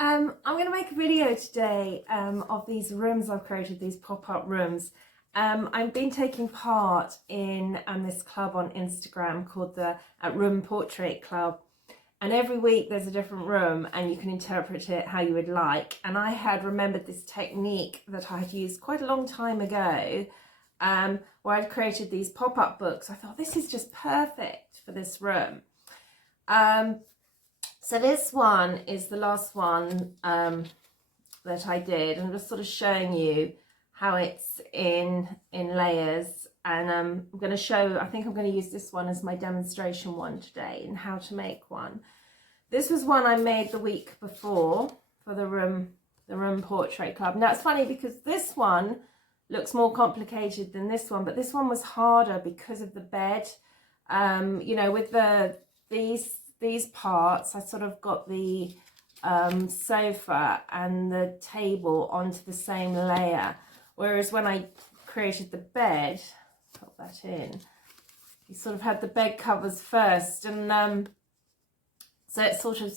I'm going to make a video today of these rooms I've created, these pop-up rooms. I've been taking part in this club on Instagram called the Room Portrait Club, and every week there's a different room and you can interpret it how you would like. And I had remembered this technique that I had used quite a long time ago, where I'd created these pop-up books. I thought this is just perfect for this room. So this one is the last one that I did. I'm just sort of showing you how it's in layers, and I'm going to show, I think I'm going to use this one as my demonstration one today and how to make one. This was one I made the week before for the room Portrait Club. Now it's funny because this one looks more complicated than this one, but this one was harder because of the bed. You know, with these parts, I sort of got the sofa and the table onto the same layer, whereas when I created the bed, put that in, you sort of had the bed covers first, and so it sort of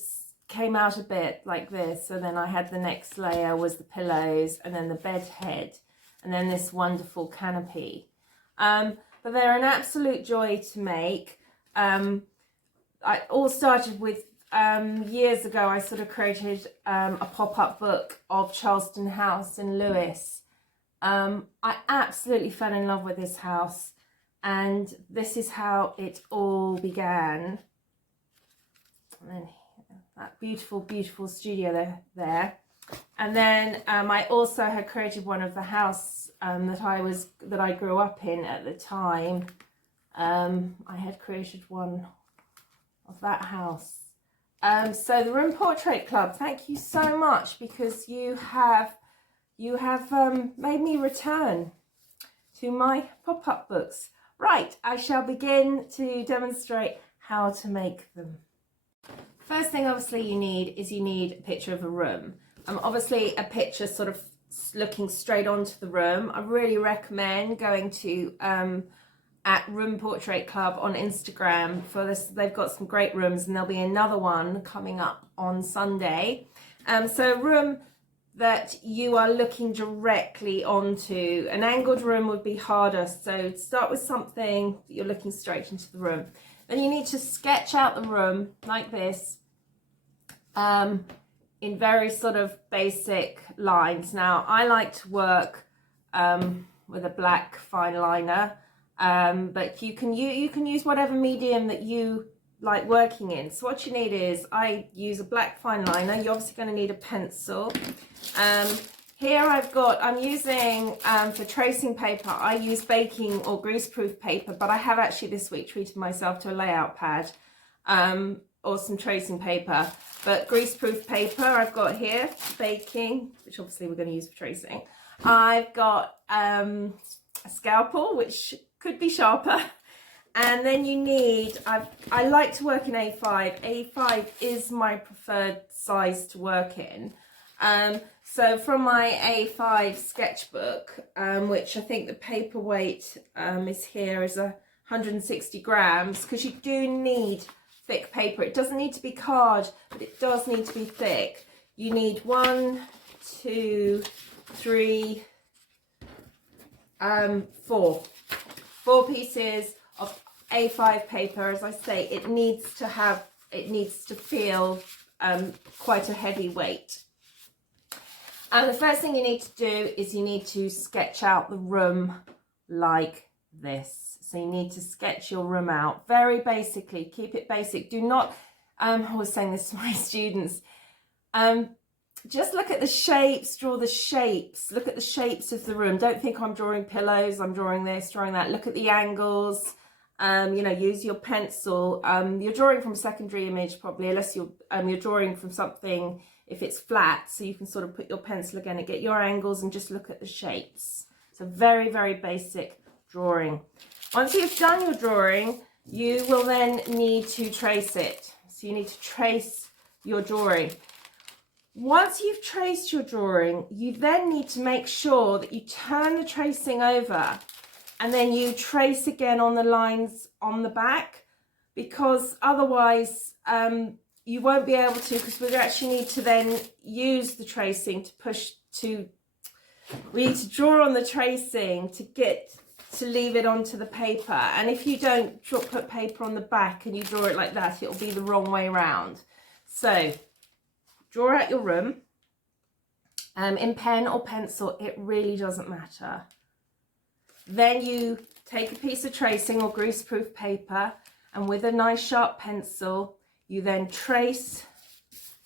came out a bit like this, and then I had the next layer was the pillows, and then the bed head, and then this wonderful canopy. But they're an absolute joy to make. I all started with years ago. I sort of created a pop-up book of Charleston House in Lewis. I absolutely fell in love with this house, and this is how it all began. And then that beautiful studio there. And then I also had created one of the house that I grew up in at the time. I had created one of that house. So the Room Portrait Club, thank you so much, because you have made me return to my pop-up books. Right, I shall begin to demonstrate how to make them. First thing obviously you need a picture of a room. Obviously a picture sort of looking straight onto the room. I really recommend going to at Room Portrait Club on Instagram for this. They've got some great rooms, and there'll be another one coming up on Sunday. So a room that you are looking directly onto. An angled room would be harder, so start with something that you're looking straight into the room. Then you need to sketch out the room like this, in very sort of basic lines. Now I like to work with a black fine liner, but you can use whatever medium that you like working in. So what you need is, I use a black fine liner. You're obviously going to need a pencil. Here I'm using for tracing paper, I use baking or greaseproof paper, but I have actually this week treated myself to a layout pad or some tracing paper. But greaseproof paper I've got here, baking, which obviously we're going to use for tracing. I've got a scalpel, which could be sharper, and then you need, I like to work in A5. A5 is my preferred size to work in. So from my A5 sketchbook, which I think the paper weight is here is 160 grams, because you do need thick paper. It doesn't need to be card, but it does need to be thick. You need 1, 2, 3, 4 pieces of A5 paper. As I say, it needs to feel quite a heavy weight. And the first thing you need to do is you need to sketch out the room like this. So you need to sketch your room out very basically. Keep it basic. Do not, I was saying this to my students, just look at the shapes, draw the shapes, look at the shapes of the room. Don't think I'm drawing pillows, I'm drawing this, drawing that. Look at the angles, you know, use your pencil. You're drawing from a secondary image probably, unless you're drawing from something, if it's flat, so you can sort of put your pencil again and get your angles and just look at the shapes. So very, very basic drawing. Once you've done your drawing, you will then need to trace it. So you need to trace your drawing. Once you've traced your drawing, you then need to make sure that you turn the tracing over and then you trace again on the lines on the back, because otherwise you won't be able to, because we actually need to then use the tracing we need to draw on the tracing to leave it onto the paper. And if you don't put paper on the back and you draw it like that, it'll be the wrong way round. So draw out your room in pen or pencil, it really doesn't matter. Then you take a piece of tracing or greaseproof paper, and with a nice sharp pencil, you then trace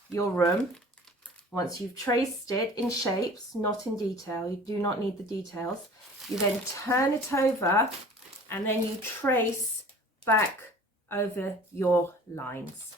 your room. Once you've traced it in shapes, not in detail, you do not need the details, you then turn it over and then you trace back over your lines.